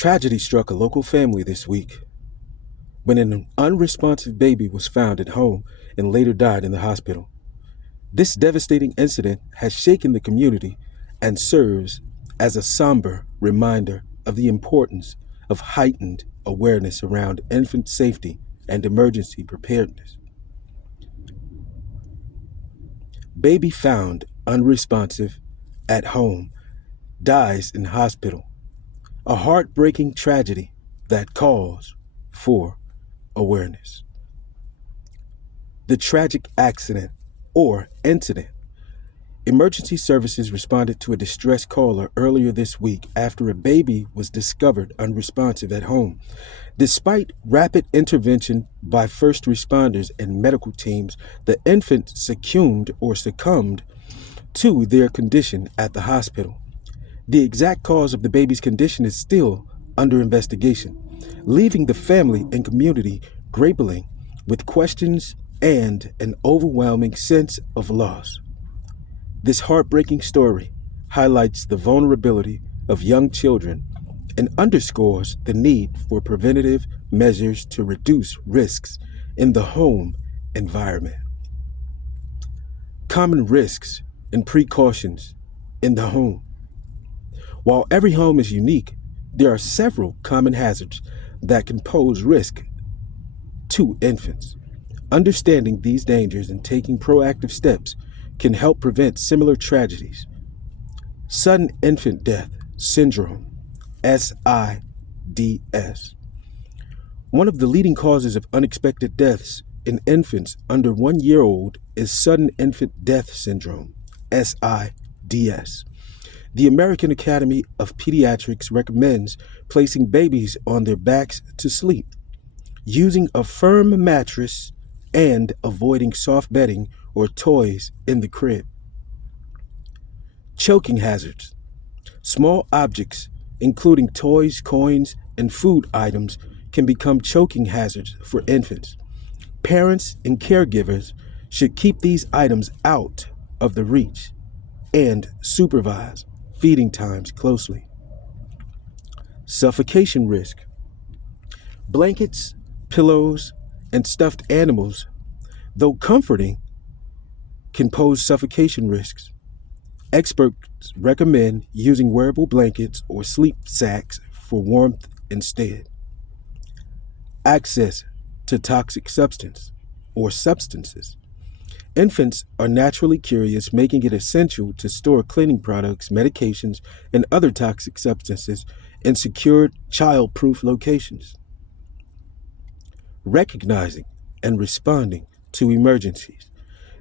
Tragedy struck a local family this week when an unresponsive baby was found at home and later died in the hospital. This devastating incident has shaken the community and serves as a somber reminder of the importance of heightened awareness around infant safety and emergency preparedness. Baby found unresponsive at home dies in hospital. A heartbreaking tragedy that calls for awareness. The tragic accident or incident. Emergency services responded to a distress caller earlier this week after a baby was discovered unresponsive at home. Despite rapid intervention by first responders and medical teams, the infant succumbed to their condition at the hospital. The exact cause of the baby's condition is still under investigation, leaving the family and community grappling with questions and an overwhelming sense of loss. This heartbreaking story highlights the vulnerability of young children and underscores the need for preventative measures to reduce risks in the home environment. Common risks and precautions in the home. While every home is unique, there are several common hazards that can pose risk to infants. Understanding these dangers and taking proactive steps can help prevent similar tragedies. Sudden infant death syndrome, SIDS. One of the leading causes of unexpected deaths in infants under 1 year old is sudden infant death syndrome, SIDS. The American Academy of Pediatrics recommends placing babies on their backs to sleep, using a firm mattress, and avoiding soft bedding or toys in the crib. Choking hazards. Small objects, including toys, coins, and food items, can become choking hazards for infants. Parents and caregivers should keep these items out of the reach and supervise feeding times closely. Suffocation risk. Blankets, pillows, and stuffed animals, though comforting, can pose suffocation risks. Experts recommend using wearable blankets or sleep sacks for warmth instead. Access to toxic substances. Infants are naturally curious, making it essential to store cleaning products, medications, and other toxic substances in secured, child-proof locations. Recognizing and responding to emergencies.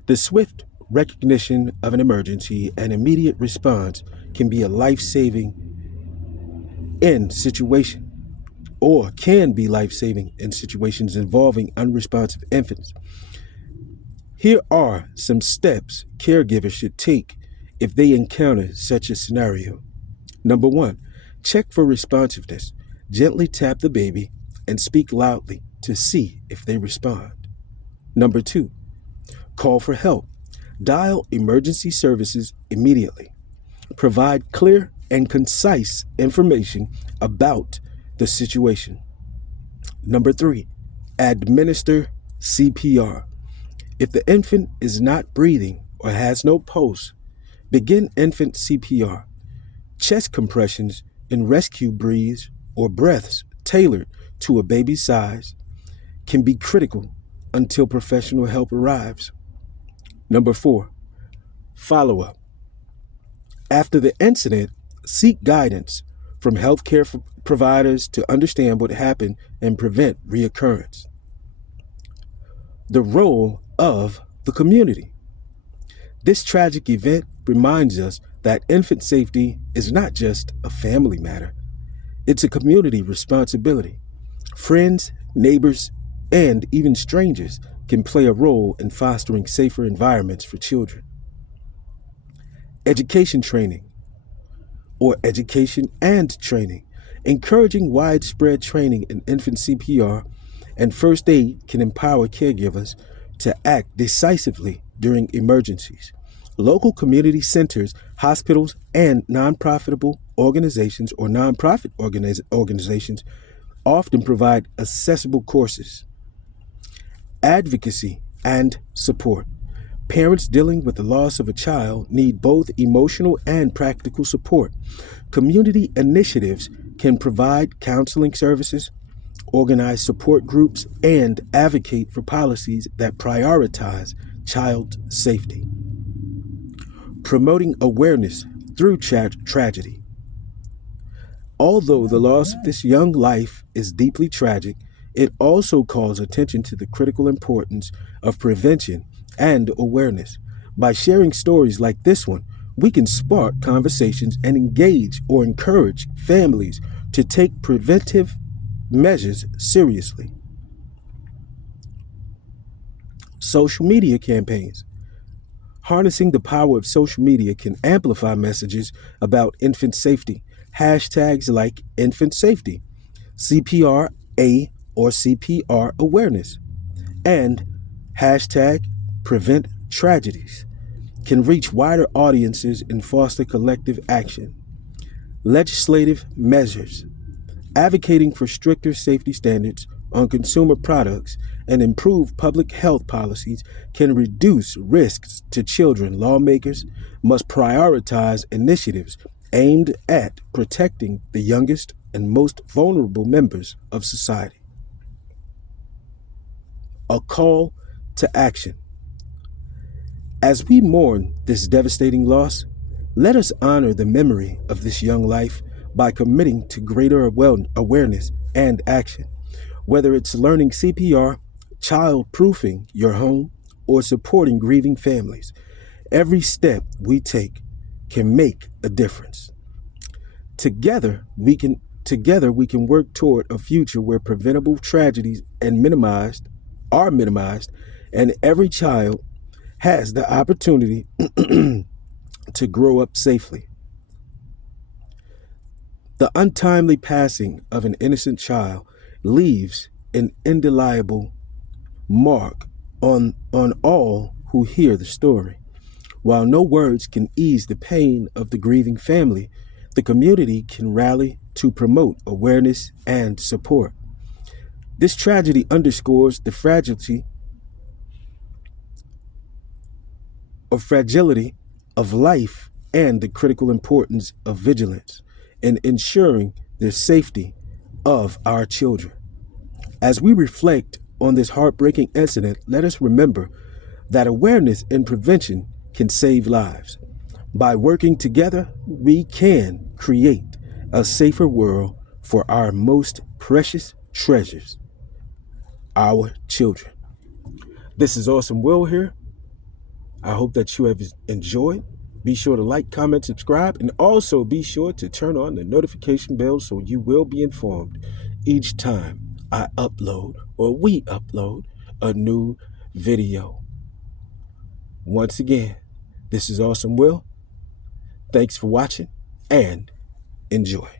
The swift recognition of an emergency and immediate response can be a life-saving in situations involving unresponsive infants. Here are some steps caregivers should take if they encounter such a scenario. Number 1, check for responsiveness. Gently tap the baby and speak loudly to see if they respond. Number 2, call for help. Dial emergency services immediately. Provide clear and concise information about the situation. Number 3, administer CPR. If the infant is not breathing or has no pulse, begin infant CPR. Chest compressions and rescue breaths or breaths tailored to a baby's size can be critical until professional help arrives. Number 4, follow-up. After the incident, seek guidance from healthcare providers to understand what happened and prevent reoccurrence. The role of the community. This tragic event reminds us that infant safety is not just a family matter. It's a community responsibility. Friends, neighbors, and even strangers can play a role in fostering safer environments for children. Education and training. Encouraging widespread training in infant CPR and first aid can empower caregivers to act decisively during emergencies. Local community centers, hospitals, and non-profitable organizations or nonprofit organizations often provide accessible courses, advocacy, and support. Parents dealing with the loss of a child need both emotional and practical support. Community initiatives can provide counseling services, organize support groups, and advocate for policies that prioritize child safety. Promoting awareness through tragedy. Although the loss of this young life is deeply tragic, it also calls attention to the critical importance of prevention and awareness. By sharing stories like this one, we can spark conversations and engage or encourage families to take preventive measures seriously. Social media campaigns. Harnessing the power of social media can amplify messages about infant safety. Hashtags like infant safety, CPRA or CPR awareness, and hashtag prevent tragedies can reach wider audiences and foster collective action. Legislative measures. Advocating for stricter safety standards on consumer products and improve public health policies can reduce risks to children. Lawmakers must prioritize initiatives aimed at protecting the youngest and most vulnerable members of society. A call to action. As we mourn this devastating loss, let us honor the memory of this young life by committing to greater awareness and action. Whether it's learning CPR, child-proofing your home, or supporting grieving families, every step we take can make a difference. Together we can work toward a future where preventable tragedies are minimized, and every child has the opportunity to grow up safely. The untimely passing of an innocent child leaves an indelible mark on all who hear the story. While no words can ease the pain of the grieving family, the community can rally to promote awareness and support. This tragedy underscores the fragility of life and the critical importance of vigilance in ensuring the safety of our children. As we reflect on this heartbreaking incident, let us remember that awareness and prevention can save lives. By working together, we can create a safer world for our most precious treasures, our children. This is Awesome Will here. I hope that you have enjoyed. Be sure to like, comment, subscribe, and also be sure to turn on the notification bell so you will be informed each time I upload or we upload a new video. Once again, this is Awesome Will. Thanks for watching and enjoy.